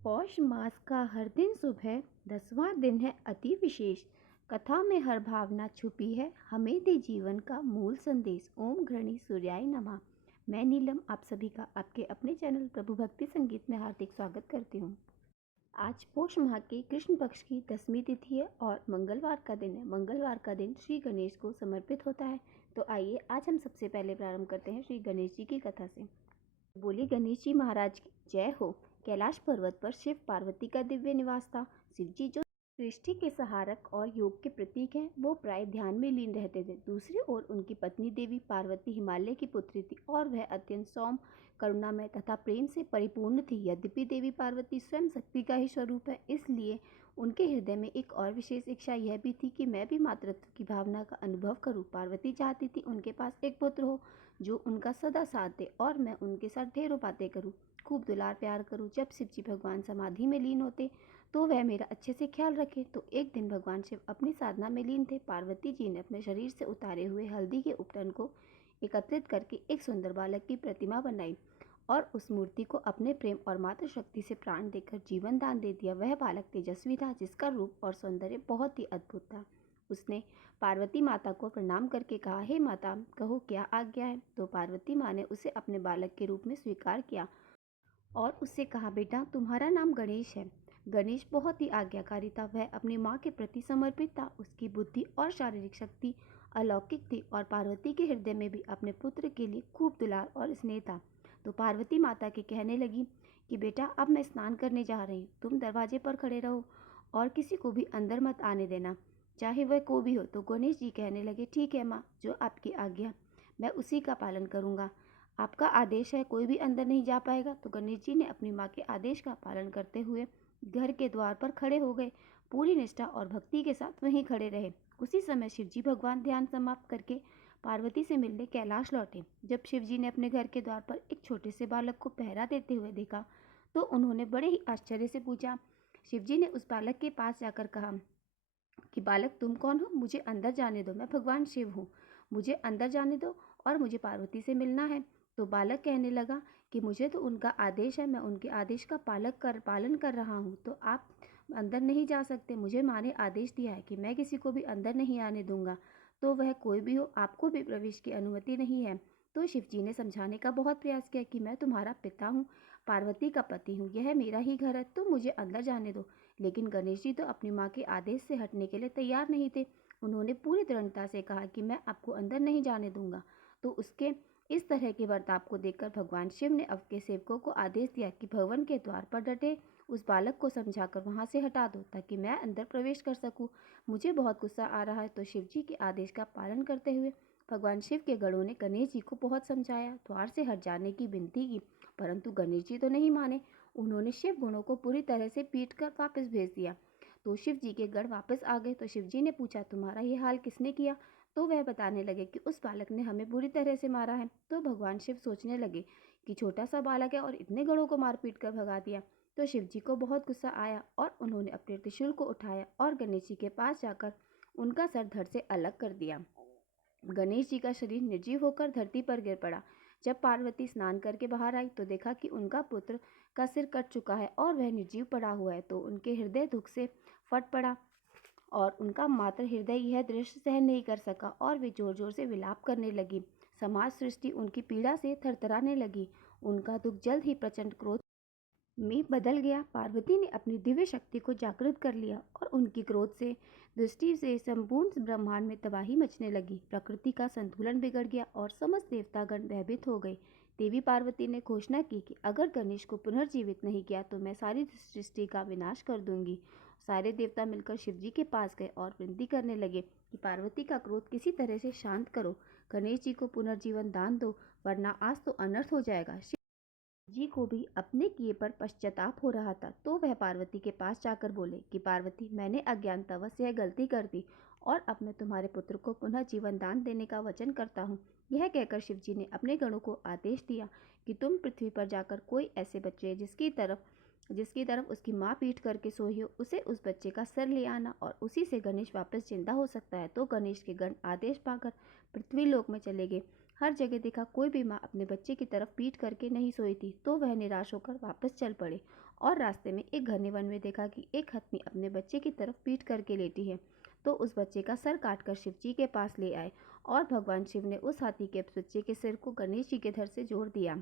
पौष मास का हर दिन सुबह 10वां दिन है अति विशेष। कथा में हर भावना छुपी है, हमें दे जीवन का मूल संदेश। ओम घृणी सूर्याय नमः। मैं नीलम आप सभी का आपके अपने चैनल प्रभु भक्ति संगीत में हार्दिक स्वागत करती हूँ। आज पौष माह के कृष्ण पक्ष की 10वीं तिथि है और मंगलवार का दिन है। मंगलवार का दिन श्री गणेश को समर्पित होता है। तो आइए आज हम सबसे पहले प्रारंभ करते हैं श्री गणेश जी की कथा से। बोले गणेश जी महाराज की जय हो। कैलाश पर्वत पर शिव पार्वती का दिव्य निवास था। शिव जी जो सृष्टि के सहारक और योग के प्रतीक हैं, वो प्राय ध्यान में लीन रहते थे। दूसरी ओर उनकी पत्नी देवी पार्वती हिमालय की पुत्री थी और वह अत्यंत सौम्य, करुणामय तथा प्रेम से परिपूर्ण थी। यद्यपि देवी पार्वती स्वयं शक्ति का ही स्वरूप है, इसलिए उनके हृदय में एक और विशेष इच्छा यह भी थी कि मैं भी मातृत्व की भावना का अनुभव करूं। पार्वती चाहती थी उनके पास एक पुत्र हो जो उनका सदा साथ दे और मैं उनके साथ ढेरों बातें करूं, खूब दुलार प्यार करूं। जब शिव जी भगवान समाधि में लीन होते तो वह मेरा अच्छे से ख्याल रखे। तो एक दिन भगवान शिव अपनी साधना में लीन थे। पार्वती जी ने अपने शरीर से उतारे हुए हल्दी के उपटन को एकत्रित करके एक सुंदर बालक की प्रतिमा बनाई और उस मूर्ति को अपने प्रेम और मातृ शक्ति से प्राण देकर जीवन दान दे दिया। वह बालक तेजस्वी था, जिसका रूप और सौंदर्य बहुत ही अद्भुत था। उसने पार्वती माता को प्रणाम करके कहा, हे माता, कहो क्या आज्ञा है। तो पार्वती माँ ने उसे अपने बालक के रूप में स्वीकार किया और उससे कहा, बेटा तुम्हारा नाम गणेश है। गणेश बहुत ही आज्ञाकारी था। वह अपनी माँ के प्रति समर्पित था। उसकी बुद्धि और शारीरिक शक्ति अलौकिक थी और पार्वती के हृदय में भी अपने पुत्र के लिए खूब दुलार और स्नेह था। तो पार्वती माता के कहने लगी कि बेटा अब मैं स्नान करने जा रही हूँ, तुम दरवाजे पर खड़े रहो और किसी को भी अंदर मत आने देना, चाहे वह को भी हो। तो गणेश जी कहने लगे, ठीक है माँ, जो आपकी आज्ञा मैं उसी का पालन करूँगा। आपका आदेश है, कोई भी अंदर नहीं जा पाएगा। तो गणेश जी ने अपनी माँ के आदेश का पालन करते हुए घर के द्वार पर खड़े हो गए। पूरी निष्ठा और भक्ति के साथ वहीं खड़े रहे। उसी समय शिव जी भगवान ध्यान समाप्त करके पार्वती से मिलने कैलाश लौटे। जब शिव जी ने अपने घर के द्वार पर एक छोटे से बालक को पहरा देते हुए देखा तो उन्होंने बड़े ही आश्चर्य से पूछा। शिव जी ने उस बालक के पास जाकर कहा कि बालक तुम कौन हो, मुझे अंदर जाने दो, मैं भगवान शिव हूँ, मुझे अंदर जाने दो और मुझे पार्वती से मिलना है। तो बालक कहने लगा कि मुझे तो उनका आदेश है, मैं उनके आदेश का पालन कर रहा हूँ, तो आप अंदर नहीं जा सकते। मुझे माँ ने आदेश दिया है कि मैं किसी को भी अंदर नहीं आने दूंगा, तो वह कोई भी हो, आपको भी प्रवेश की अनुमति नहीं है। तो शिव जी ने समझाने का बहुत प्रयास किया कि मैं तुम्हारा पिता हूँ, पार्वती का पति हूँ, यह मेरा ही घर है, तो मुझे अंदर जाने दो। लेकिन गणेश जी तो अपनी माँ के आदेश से हटने के लिए तैयार नहीं थे। उन्होंने पूरी दृढ़ता से कहा कि मैं आपको अंदर नहीं जाने दूंगा। तो उसके इस तरह के बर्ताव को देखकर भगवान शिव ने अपने सेवकों को आदेश दिया कि भवन के द्वार पर डटे उस बालक को समझाकर वहां से हटा दो, ताकि मैं अंदर प्रवेश कर सकूं। मुझे बहुत गुस्सा आ रहा है। तो शिव जी के आदेश का पालन करते हुए भगवान शिव के गणों ने गणेश जी को बहुत समझाया, द्वार से हट जाने की विनती की, परंतु गणेश जी तो नहीं माने। उन्होंने शिव गुणों को पूरी तरह से पीट कर वापस भेज दिया। तो शिव जी के गण वापस आ गए। तो शिव जी ने पूछा, तुम्हारा ये हाल किसने किया। तो वह बताने लगे कि उस बालक ने हमें बुरी तरह से मारा है। तो भगवान शिव सोचने लगे कि छोटा सा बालक है और इतने गणों को मार पीट कर भगा दिया। तो शिव जी को बहुत गुस्सा आया और उन्होंने अपने त्रिशूल को उठाया और गणेश जी के पास जाकर उनका सर धड़ से अलग कर दिया। गणेश जी का शरीर निर्जीव होकर धरती पर गिर पड़ा। जब पार्वती स्नान करके बाहर आई तो देखा कि उनका पुत्र का सिर कट चुका है और वह निर्जीव पड़ा हुआ है। तो उनके हृदय दुख से फट पड़ा और उनका मात्र हृदय यह दृश्य सहन नहीं कर सका और वे जोर जोर से विलाप करने लगी। समाज सृष्टि उनकी पीड़ा से थरथराने लगी। उनका दुख जल्द ही प्रचंड क्रोध में बदल गया। पार्वती ने अपनी दिव्य शक्ति को जागृत कर लिया और उनकी क्रोध से दृष्टि से संपूर्ण ब्रह्मांड में तबाही मचने लगी। प्रकृति का संतुलन बिगड़ गया और समस्त देवतागण भयभीत हो गए। देवी पार्वती ने घोषणा की कि अगर गणेश को पुनर्जीवित नहीं किया तो मैं सारी सृष्टि का विनाश कर दूंगी। सारे देवता मिलकर शिव जी के पास गए और विनती करने लगे कि पार्वती का क्रोध किसी तरह से शांत करो, गणेश जी को पुनर्जीवन दान दो, वरना आज तो अनर्थ हो जाएगा। जी को भी अपने किए पर पश्चाताप हो रहा था। तो वह पार्वती के पास जाकर बोले कि पार्वती, मैंने अज्ञानतावश यह गलती कर दी और अब मैं तुम्हारे पुत्र को पुनः जीवन दान देने का वचन करता हूँ। यह कहकर शिव जी ने अपने गणों को आदेश दिया कि तुम पृथ्वी पर जाकर कोई ऐसे बच्चे जिसकी तरफ उसकी माँ पीठ करके सोई हो, उसे उस बच्चे का सर ले आना और उसी से गणेश वापस जिंदा हो सकता है। तो गणेश के गण आदेश पाकर पृथ्वी लोक में चले गए। हर जगह देखा कोई भी माँ अपने बच्चे की तरफ पीठ करके नहीं सोई थी। तो वह निराश होकर वापस चल पड़े और रास्ते में एक घने वन में देखा कि एक हथनी अपने बच्चे की तरफ पीठ करके लेटी है। तो उस बच्चे का सर काटकर शिव जी के पास ले आए और भगवान शिव ने उस हाथी के बच्चे के सिर को गणेश जी के धड़ से जोड़ दिया।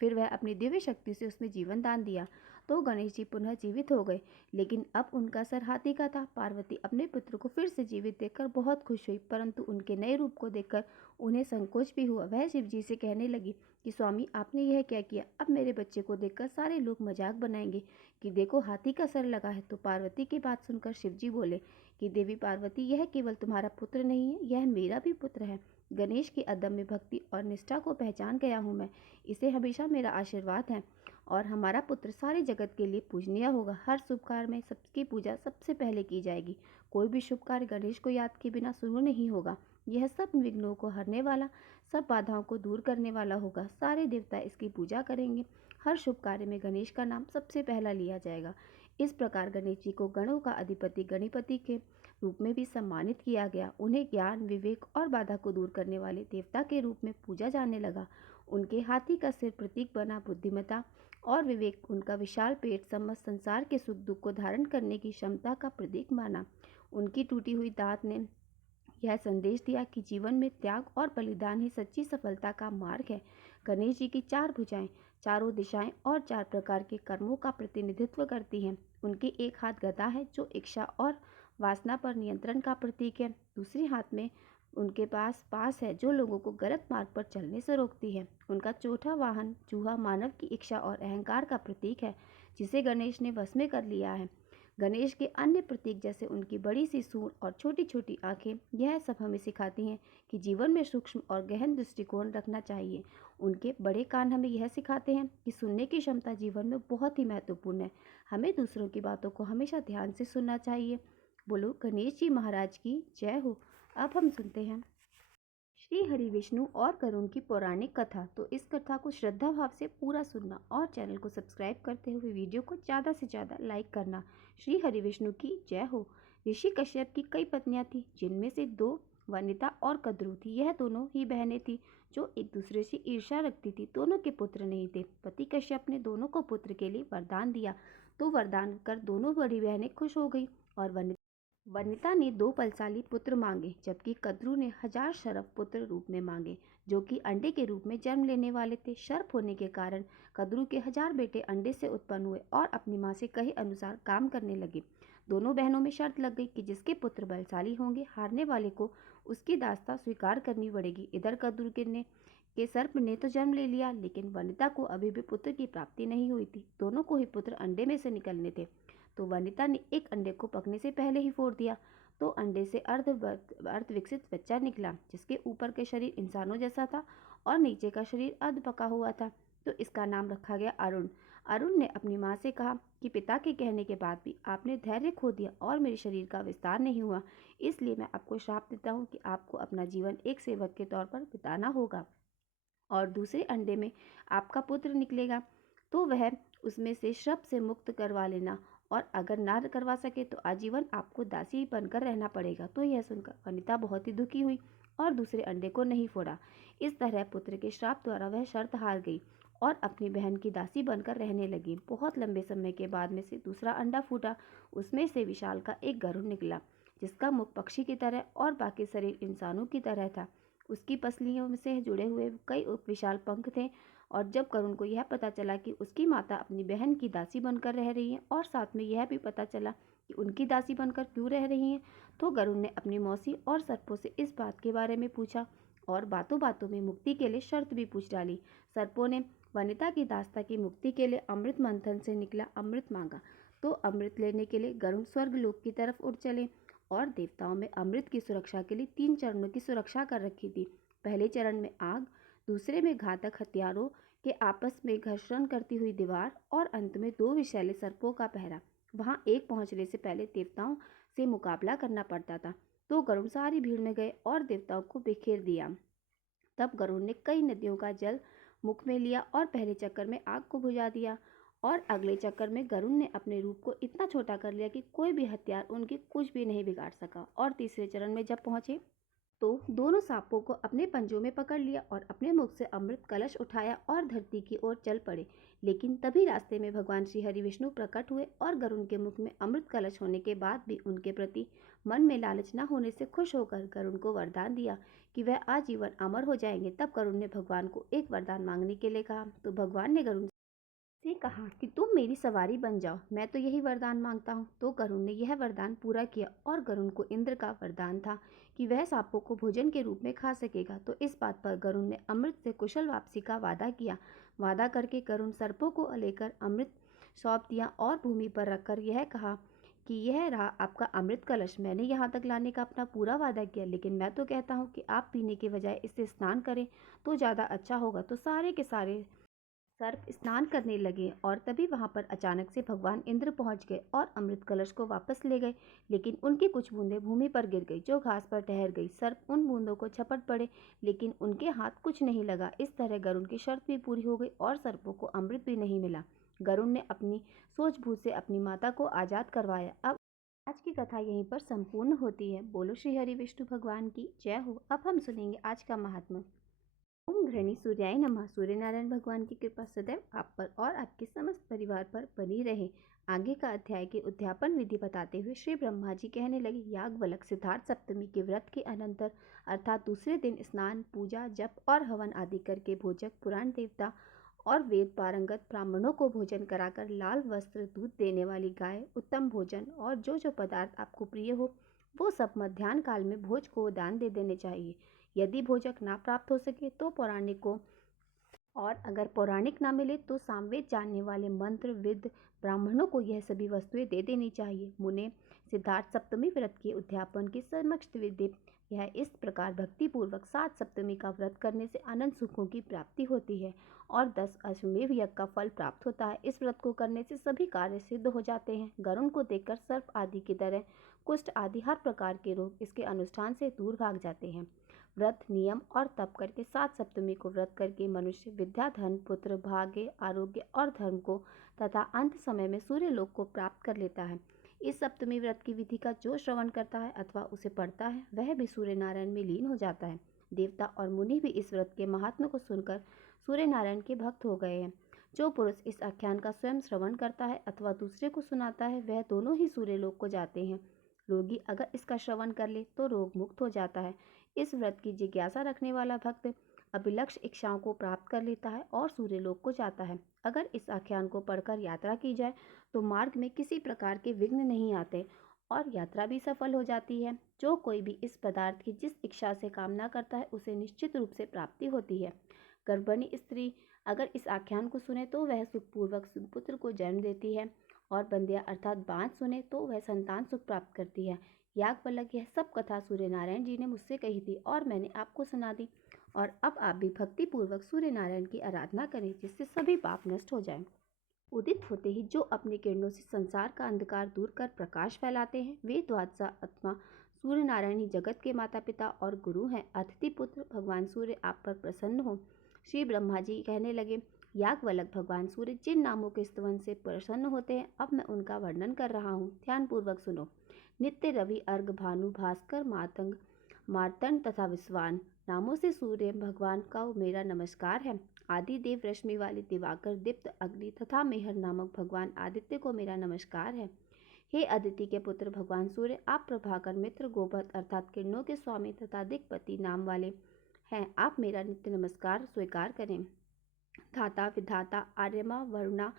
फिर वह अपनी दिव्य शक्ति से उसमें जीवन दान दिया तो गणेश जी पुनः जीवित हो गए। लेकिन अब उनका सर हाथी का था। पार्वती अपने पुत्र को फिर से जीवित देखकर बहुत खुश हुई, परंतु उनके नए रूप को देखकर उन्हें संकोच भी हुआ। वह शिव जी से कहने लगी कि स्वामी, आपने यह क्या किया? अब मेरे बच्चे को देखकर सारे लोग मजाक बनाएंगे कि देखो हाथी का सर लगा है। तो पार्वती की बात सुनकर शिव जी बोले कि देवी पार्वती, यह केवल तुम्हारा पुत्र नहीं है, यह मेरा भी पुत्र है। गणेश की अदम्य भक्ति और निष्ठा को पहचान गया हूँ मैं। इसे हमेशा मेरा आशीर्वाद है और हमारा पुत्र सारे जगत के लिए पूजनीय होगा। हर शुभ कार्य में सबकी पूजा सबसे पहले की जाएगी। कोई भी शुभ कार्य गणेश को याद किए बिना शुरू नहीं होगा। यह सब विघ्नों को हरने वाला, सब बाधाओं को दूर करने वाला होगा। सारे देवता इसकी पूजा करेंगे। हर शुभ कार्य में गणेश का नाम सबसे पहला लिया जाएगा। इस प्रकार गणेश जी को गणों का अधिपति गणपति के रूप में भी सम्मानित किया गया। उन्हें ज्ञान, विवेक और बाधा को दूर करने वाले देवता के रूप में पूजा जाने लगा। उनके हाथी का सिर प्रतीक बना बुद्धिमत्ता और विवेक, उनका विशाल पेट समस्त संसार के सुख दुख को धारण करने की क्षमता का प्रतीक माना। उनकी टूटी हुई दांत ने यह संदेश दिया कि जीवन में त्याग और बलिदान ही सच्ची सफलता का मार्ग है। गणेश जी की चार भुजाएं चारों दिशाएं और चार प्रकार के कर्मों का प्रतिनिधित्व करती हैं। उनके एक हाथ गदा है जो इच्छा और वासना पर नियंत्रण का प्रतीक है। दूसरे हाथ में उनके पास है जो लोगों को गलत मार्ग पर चलने से रोकती है। उनका चौथा वाहन चूहा मानव की इच्छा और अहंकार का प्रतीक है, जिसे गणेश ने वश में कर लिया है। गणेश के अन्य प्रतीक जैसे उनकी बड़ी सी सूंड और छोटी छोटी आंखें, यह सब हमें सिखाती हैं कि जीवन में सूक्ष्म और गहन दृष्टिकोण रखना चाहिए। उनके बड़े कान हमें यह सिखाते हैं कि सुनने की क्षमता जीवन में बहुत ही महत्वपूर्ण है। हमें दूसरों की बातों को हमेशा ध्यान से सुनना चाहिए। बोलो गणेश जी महाराज की जय हो। अब हम सुनते हैं श्री हरि विष्णु और करुण की पौराणिक कथा। तो इस कथा को श्रद्धा भाव से पूरा सुनना और चैनल को सब्सक्राइब करते हुए वीडियो को ज़्यादा से ज़्यादा लाइक करना। श्री हरि विष्णु की जय हो। ऋषि कश्यप की कई पत्नियां थीं, जिनमें से दो वनिता और कद्रू थी। यह दोनों ही बहनें थीं जो एक दूसरे से ईर्ष्या रखती थी। दोनों के पुत्र नहीं थे। पति कश्यप ने दोनों को पुत्र के लिए वरदान दिया, तो वरदान कर दोनों बड़ी बहनें खुश हो गई और वनिता ने 2 बलशाली पुत्र मांगे, जबकि कद्रू ने 1000 शरभ पुत्र रूप में मांगे, जो कि अंडे के रूप में जन्म लेने वाले थे। शर्प होने के कारण कद्रू के 1000 बेटे अंडे से उत्पन्न हुए और अपनी माँ से कहे अनुसार काम करने लगे। दोनों बहनों में शर्त लग गई कि जिसके पुत्र बलशाली होंगे, हारने वाले को उसकी दासता स्वीकार करनी पड़ेगी। इधर कद्रू के सर्प ने तो जन्म ले लिया, लेकिन वनिता को अभी भी पुत्र की प्राप्ति नहीं हुई थी। दोनों को ही पुत्र अंडे में से निकलने थे, तो वनिता ने एक अंडे को पकने से पहले ही फोड़ दिया। तो अंडे से अर्ध विकसित बच्चा निकला, जिसके ऊपर के शरीर इंसानों जैसा था और नीचे का शरीर अर्ध पका हुआ था। तो इसका नाम रखा गया अरुण। अरुण ने अपनी माँ से कहा कि पिता के कहने के बाद भी आपने धैर्य खो दिया और मेरे शरीर का विस्तार नहीं हुआ, इसलिए मैं आपको श्राप देता हूँ कि आपको अपना जीवन एक सेवक के तौर पर बिताना होगा और दूसरे अंडे में आपका पुत्र निकलेगा, तो वह उसमें से श्राप से मुक्त करवा लेना, और अगर ना करवा सके तो आजीवन आपको दासी बनकर रहना पड़ेगा। तो यह सुनकर वनिता बहुत ही दुखी हुई और दूसरे अंडे को नहीं फोड़ा। इस तरह पुत्र के श्राप द्वारा वह शर्त हार गई और अपनी बहन की दासी बनकर रहने लगी। बहुत लंबे समय के बाद में से दूसरा अंडा फूटा। उसमें से विशाल का एक गरुड़ निकला, जिसका मुख पक्षी की तरह और बाकी शरीर इंसानों की तरह था। उसकी पसलियों से जुड़े हुए कई विशाल पंख थे। और जब करुण को यह पता चला कि उसकी माता अपनी बहन की दासी बनकर रह रही है और साथ में यह भी पता चला कि उनकी दासी बनकर क्यों रह रही हैं, तो गरुण ने अपनी मौसी और सर्पों से इस बात के बारे में पूछा और बातों बातों में मुक्ति के लिए शर्त भी पूछ डाली। सर्पों ने वनिता की दास्ता की मुक्ति के लिए अमृत मंथन से निकला अमृत मांगा। तो अमृत लेने के लिए गरुण स्वर्ग लोक की तरफ उड़ चले और देवताओं में अमृत की सुरक्षा के लिए 3 चरणों की सुरक्षा कर रखी थी। पहले चरण में आग, दूसरे में घातक हथियारों के आपस में घर्षण करती हुई दीवार और अंत में 2 विषैले सर्पों का पहरा। वहां एक पहुंचने से पहले देवताओं से मुकाबला करना पड़ता था। तो गरुड़ सारी भीड़ में गए और देवताओं को बिखेर दिया। तब गरुड़ ने कई नदियों का जल मुख में लिया और पहले चक्कर में आग को बुझा दिया और अगले चक्कर में गरुड़ ने अपने रूप को इतना छोटा कर लिया कि कोई भी हथियार उनकी कुछ भी नहीं बिगाड़ सका। और तीसरे चरण में जब पहुंचे तो दोनों सांपों को अपने पंजों में पकड़ लिया और अपने मुख से अमृत कलश उठाया और धरती की ओर चल पड़े। लेकिन तभी रास्ते में भगवान श्री हरि विष्णु प्रकट हुए और गरुड़ के मुख में अमृत कलश होने के बाद भी उनके प्रति मन में लालच न होने से खुश होकर गरुड़ को वरदान दिया कि वह आजीवन अमर हो जाएंगे। तब गरुड़ ने भगवान को एक वरदान मांगने के लिए कहा, तो भगवान ने गरुड़ से कहा कि तुम मेरी सवारी बन जाओ, मैं तो यही वरदान मांगता हूँ। तो गरुड़ ने यह वरदान पूरा किया और गरुड़ को इंद्र का वरदान था कि वह सांपों को भोजन के रूप में खा सकेगा। तो इस बात पर गरुड़ ने अमृत से कुशल वापसी का वादा किया। वादा करके गरुड़ सर्पों को लेकर अमृत सौंप दिया और भूमि पर रखकर यह कहा कि यह रहा आपका अमृत कलश। मैंने यहाँ तक लाने का अपना पूरा वादा किया, लेकिन मैं तो कहता हूँ कि आप पीने के बजाय इससे स्नान करें तो ज़्यादा अच्छा होगा। तो सारे के सारे सर्प स्नान करने लगे और तभी वहां पर अचानक से भगवान इंद्र पहुंच गए और अमृत कलश को वापस ले गए, लेकिन उनकी कुछ बूंदें भूमि पर गिर गई जो घास पर ठहर गई। सर्प उन बूंदों को झपट पड़े, लेकिन उनके हाथ कुछ नहीं लगा। इस तरह गरुड़ की शर्त भी पूरी हो गई और सर्पों को अमृत भी नहीं मिला। गरुड़ ने अपनी सूझबूझ से अपनी माता को आजाद करवाया। अब आज की कथा यहीं पर संपूर्ण होती है। बोलो श्री हरि विष्णु भगवान की जय हो। अब हम सुनेंगे आज का महात्मा। ओम घृणी सूर्याय नमः। सूर्य नारायण भगवान की कृपा सदैव आप पर और आपके समस्त परिवार पर बनी रहे। आगे का अध्याय के उद्यापन विधि बताते हुए श्री ब्रह्मा जी कहने लगे, याज्ञवल्क्य सिद्धार्थ सप्तमी के व्रत के अनंतर अर्थात दूसरे दिन स्नान, पूजा, जप और हवन आदि करके भोजक, पुराण देवता और वेद पारंगत ब्राह्मणों को भोजन कराकर लाल वस्त्र, दूध देने वाली गाय, उत्तम भोजन और जो पदार्थ आपको प्रिय हो वो सब मध्याह्न काल में भोज को दान दे देने चाहिए। यदि भोजक ना प्राप्त हो सके तो पौराणिक को, और अगर पौराणिक ना मिले तो सामवेद जानने वाले मंत्र विद ब्राह्मणों को यह सभी वस्तुएं दे देनी चाहिए। मुने सिद्धार्थ सप्तमी व्रत के उद्यापन के समक्ष विधि यह इस प्रकार भक्ति पूर्वक 7 सप्तमी का व्रत करने से अनंत सुखों की प्राप्ति होती है और 10 अश्वमेध यज्ञ का फल प्राप्त होता है। इस व्रत को करने से सभी कार्य सिद्ध हो जाते हैं। गरुड़ को देखकर सर्प आदि की तरह कुष्ठ आदि हर प्रकार के रोग इसके अनुष्ठान से दूर भाग जाते हैं। व्रत, नियम और तप करके 7 सप्तमी को व्रत करके मनुष्य विद्या, धन, पुत्र, भाग्य, आरोग्य और धर्म को तथा अंत समय में सूर्य लोक को प्राप्त कर लेता है। इस सप्तमी व्रत की विधि का जो श्रवण करता है अथवा उसे पढ़ता है वह भी सूर्य नारायण में लीन हो जाता है। देवता और मुनि भी इस व्रत के महात्म्य को सुनकर सूर्य नारायण के भक्त हो गए हैं। जो पुरुष इस आख्यान का स्वयं श्रवण करता है अथवा दूसरे को सुनाता है वह दोनों ही सूर्य लोक को जाते हैं। रोगी अगर इसका श्रवण कर ले तो रोग मुक्त हो जाता है। इस व्रत की जिज्ञासा रखने वाला भक्त अभिलक्ष्य इच्छाओं को प्राप्त कर लेता है और सूर्यलोक को जाता है। अगर इस आख्यान को पढ़कर यात्रा की जाए तो मार्ग में किसी प्रकार के विघ्न नहीं आते और यात्रा भी सफल हो जाती है। जो कोई भी इस पदार्थ की जिस इच्छा से कामना करता है उसे निश्चित रूप से प्राप्ति होती है। गर्भिणी स्त्री अगर इस आख्यान को सुने तो वह सुखपूर्वक पुत्र को जन्म देती है और बंध्या अर्थात बांझ सुने तो वह संतान सुख प्राप्त करती है। याज्ञवल्क्य यह सब कथा सूर्य नारायण जी ने मुझसे कही थी और मैंने आपको सुना दी, और अब आप भी भक्ति पूर्वक सूर्य नारायण की आराधना करें जिससे सभी पाप नष्ट हो जाएं। उदित होते ही जो अपनी किरणों से संसार का अंधकार दूर कर प्रकाश फैलाते हैं वे द्वादशा आत्मा सूर्य नारायण ही जगत के माता पिता और गुरु हैं। अतिथि पुत्र भगवान सूर्य आप पर प्रसन्न हो। श्री ब्रह्मा जी कहने लगे, याज्ञवल्क्य भगवान सूर्य जिन नामों के स्तवन से प्रसन्न होते हैं अब मैं उनका वर्णन कर रहा हूँ, ध्यान पूर्वक सुनो। नित्य, रवि, अर्घ, भानु, भास्कर, मातंग, मार्तंड तथा विश्वान नामों से सूर्य भगवान का मेरा नमस्कार है। आदि देव, रश्मि वाले दिवाकर, दीप्त, अग्नि तथा मेहर नामक भगवान आदित्य को मेरा नमस्कार है। हे अदिति के पुत्र भगवान सूर्य, आप प्रभाकर, मित्र, गोपद अर्थात किरणों के स्वामी तथा दिक्पति नाम वाले हैं। आप मेरा नित्य नमस्कार स्वीकार करें। धाता, विधाता, आर्यमा, वरुणा,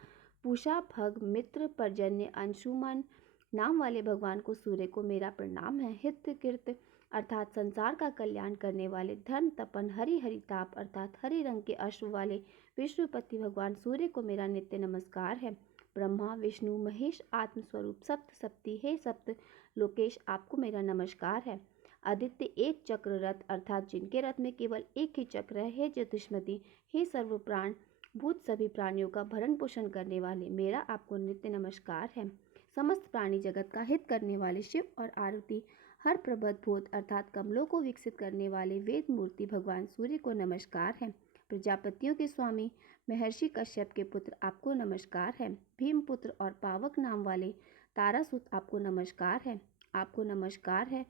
पूषा, भग, मित्र, पर्जन्य, अंशुमन नाम वाले भगवान को सूर्य को मेरा प्रणाम है। हित, कीर्त अर्थात संसार का कल्याण करने वाले, धन, तपन, हरि हरिताप अर्थात हरे रंग के अश्व वाले विष्णुपति भगवान सूर्य को मेरा नित्य नमस्कार है। ब्रह्मा, विष्णु, महेश, आत्मस्वरूप, सप्त सप्ती, हे सप्त लोकेश आपको मेरा नमस्कार है। आदित्य, एक चक्र रथ अर्थात जिनके रथ में केवल एक ही चक्र है। हे ज्योतिष्मती, हे सर्व प्राण भूत सभी प्राणियों का भरण पोषण करने वाले मेरा आपको नित्य नमस्कार है। समस्त प्राणी जगत का हित करने वाले शिव और आरती हर प्रबद भूत अर्थात कमलों को विकसित करने वाले वेद मूर्ति भगवान सूर्य को नमस्कार है। प्रजापतियों के स्वामी महर्षि कश्यप के पुत्र आपको नमस्कार है। भीमपुत्र और पावक नाम वाले तारासुत आपको नमस्कार है। आपको नमस्कार है।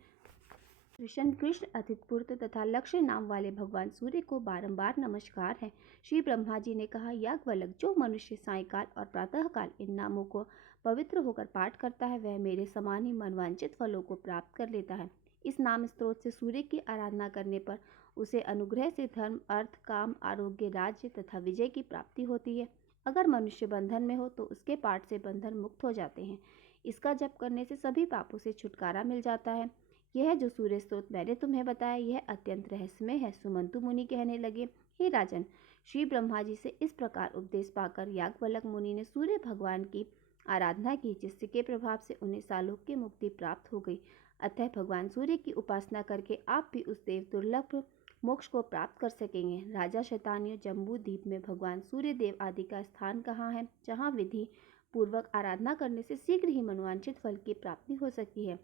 कृष्ण अतिथपुत्र तथा लक्ष्य नाम वाले भगवान सूर्य को बारंबार नमस्कार है। श्री ब्रह्मा जी ने कहा, याज्ञवल्क्य, जो मनुष्य सायंकाल और प्रातःकाल इन नामों को पवित्र होकर पाठ करता है वह मेरे समान ही मनवांचित फलों को प्राप्त कर लेता है। इस नाम स्त्रोत से सूर्य की आराधना करने पर उसे अनुग्रह से धर्म, अर्थ, काम, आरोग्य, राज्य तथा विजय की प्राप्ति होती है। अगर मनुष्य बंधन में हो तो उसके पाठ से बंधन मुक्त हो जाते हैं। इसका जप करने से सभी पापों से छुटकारा मिल जाता है। यह जो सूर्य स्रोत मैंने तुम्हें बताया यह अत्यंत रहस्यमय है। सुमंतु मुनि कहने लगे, हे राजन, श्री ब्रह्मा जी से इस प्रकार उपदेश पाकर याज्ञवल्क्य मुनि ने सूर्य भगवान की आराधना की, जिसके प्रभाव से उन्हें सालोक की मुक्ति प्राप्त हो गई। अतः भगवान सूर्य की उपासना करके आप भी उस देव दुर्लभ मोक्ष को प्राप्त कर सकेंगे। राजा शैतानियों, जम्बू द्वीप में भगवान सूर्य देव आदि का स्थान कहाँ है, जहाँ विधि पूर्वक आराधना करने से शीघ्र ही मनोवांछित फल की प्राप्ति हो सकती है।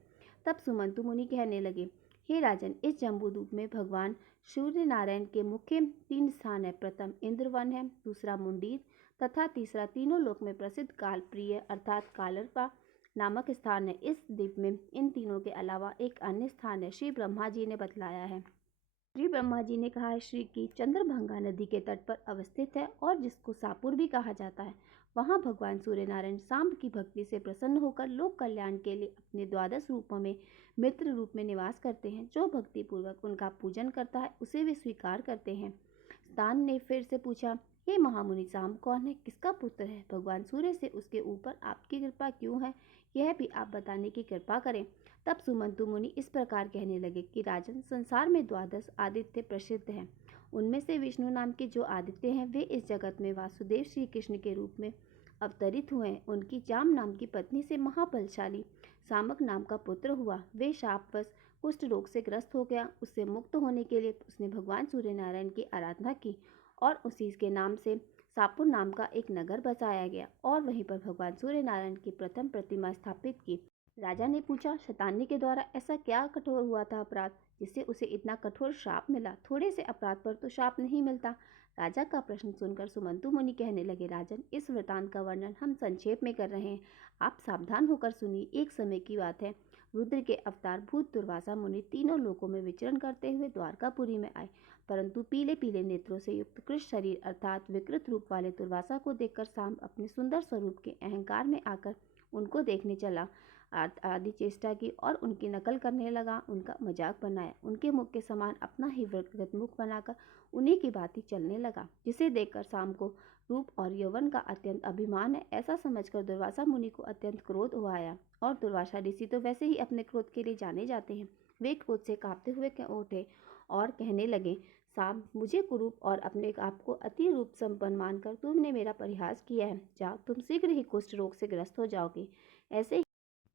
तब सुमंतु मुनि कहने लगे, हे राजन, इस जम्बूद्वीप में भगवान सूर्य नारायण के मुख्य 3 स्थान है। प्रथम इंद्रवन है, दूसरा मुंडीर तथा तीसरा तीनों लोक में प्रसिद्ध कालप्रिय अर्थात कालरपा नामक स्थान है। इस द्वीप में इन तीनों के अलावा एक अन्य स्थान है, श्री ब्रह्मा जी ने बतलाया है। श्री ब्रह्मा जी ने कहा है, श्री की चंद्रभंगा नदी के तट पर अवस्थित है और जिसको सापुर भी कहा जाता है। वहाँ भगवान सूर्य नारायण सांब की भक्ति से प्रसन्न होकर लोक कल्याण के लिए अपने 12 रूपों में मित्र रूप में निवास करते हैं। जो भक्ति पूर्वक उनका पूजन करता है उसे वे स्वीकार करते हैं। स्तान ने फिर से पूछा, हे महामुनि, सांब कौन है, किसका पुत्र है, भगवान सूर्य से उसके ऊपर आपकी कृपा क्यों है, यह भी आप बताने की कृपा करें। तब सुमंतु मुनि इस प्रकार कहने लगे कि राजन, संसार में 12 आदित्य प्रसिद्ध हैं। उनमें से विष्णु नाम के जो आदित्य हैं वे इस जगत में वासुदेव श्री कृष्ण के रूप में अवतरित हुए हैं। उनकी जाम नाम की पत्नी से महाबलशाली सामक नाम का पुत्र हुआ। वे शापवश कुष्ठ रोग से ग्रस्त हो गया। उससे मुक्त होने के लिए उसने भगवान सूर्य नारायण की आराधना की और उसी के नाम से सापुर नाम का एक नगर बसाया गया और वहीं पर भगवान सूर्य नारायण की प्रथम प्रतिमा स्थापित की। राजा ने पूछा, शैतानी के द्वारा ऐसा क्या कठोर हुआ था अपराध जिससे उसे इतना कठोर श्राप मिला? थोड़े से अपराध पर तो श्राप नहीं मिलता। राजा का प्रश्न सुनकर सुमंतु मुनि कहने लगे, राजन, इस वृतांत का वर्णन हम संक्षेप में कर रहे हैं, आप सावधान होकर सुनिए। एक समय की बात है, रुद्र के अवतार भूत दुर्वासा मुनि तीनों लोकों में विचरण करते हुए द्वारकापुरी में आए, परंतु पीले पीले नेत्रों से युक्त कृष्ण शरीर अर्थात विकृत रूप वाले दुर्वासा को देखकर सांब अपने सुंदर स्वरूप के अहंकार में आकर उनको देखने चला। आदि चेष्टा की और उनकी नकल करने लगा, उनका मजाक बनाया, उनके मुख के समान अपना ही व्यक्तिगत मुख बनाकर उन्हीं की बातें चलने लगा, जिसे देखकर सांब को रूप और यौवन का अत्यंत अभिमान है ऐसा समझकर दुर्वासा मुनि को अत्यंत क्रोध हुआ आया। और दुर्वासा ऋषि तो वैसे ही अपने क्रोध के लिए जाने जाते हैं। वे क्रोध से कांपते हुए उठे और कहने लगे, सांब, मुझे कुरूप और अपने आप को अति रूप संपन्न मानकर तुमने मेरा परिहास किया है। जाओ, तुम शीघ्र ही कुष्ठ रोग से ग्रस्त हो जाओगे। ऐसे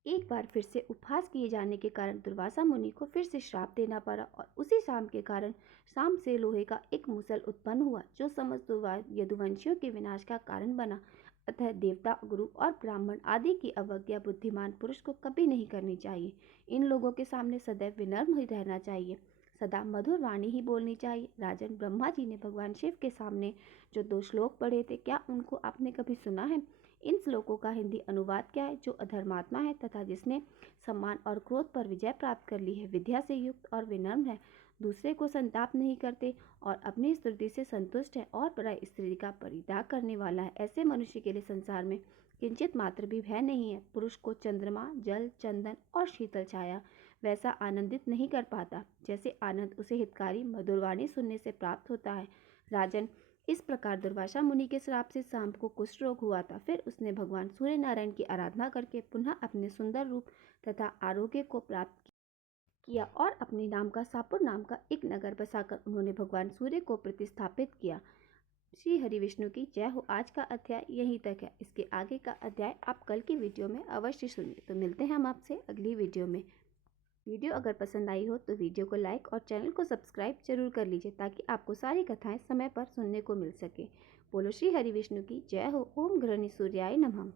एक बार फिर से उपहास किए जाने के कारण दुर्वासा मुनि को फिर से श्राप देना पड़ा और उसी शाम के कारण शाम से लोहे का एक मुसल उत्पन्न हुआ जो समस्त यदुवंशियों के विनाश का कारण बना। अतः देवता, गुरु और ब्राह्मण आदि की अवज्ञा बुद्धिमान पुरुष को कभी नहीं करनी चाहिए। इन लोगों के सामने सदैव विनम्र ही रहना चाहिए, सदा मधुर वाणी ही बोलनी चाहिए। राजन, ब्रह्मा जी ने भगवान शिव के सामने जो 2 श्लोक पढ़े थे, क्या उनको आपने कभी सुना है? इन श्लोकों का हिंदी अनुवाद क्या है? जो अधर्मात्मा है तथा जिसने सम्मान और क्रोध पर विजय प्राप्त कर ली है, विद्या से युक्त और विनम्र है, दूसरे को संताप नहीं करते और अपनी स्तुति से संतुष्ट है और पराई स्त्री का परित्याग करने वाला है, ऐसे मनुष्य के लिए संसार में किंचित मात्र भी भय नहीं है। पुरुष को चंद्रमा, जल, चंदन और शीतल छाया वैसा आनंदित नहीं कर पाता जैसे आनंद उसे हितकारी मधुरवाणी सुनने से प्राप्त होता है। राजन, इस प्रकार दुर्वासा मुनि के श्राप से सांब को कुष्ठ रोग हुआ था। फिर उसने भगवान सूर्य नारायण की आराधना करके पुनः अपने सुंदर रूप तथा आरोग्य को प्राप्त किया और अपने नाम का सापुर नाम का एक नगर बसाकर उन्होंने भगवान सूर्य को प्रतिस्थापित किया। श्री हरि विष्णु की जय हो। आज का अध्याय यहीं तक है। इसके आगे का अध्याय आप कल की वीडियो में अवश्य सुनिए। तो मिलते हैं हम आपसे अगली वीडियो में। वीडियो अगर पसंद आई हो तो वीडियो को लाइक और चैनल को सब्सक्राइब जरूर कर लीजिए ताकि आपको सारी कथाएं समय पर सुनने को मिल सके। बोलो श्री हरि विष्णु की जय हो। ओम घृणी सूर्याय नमः।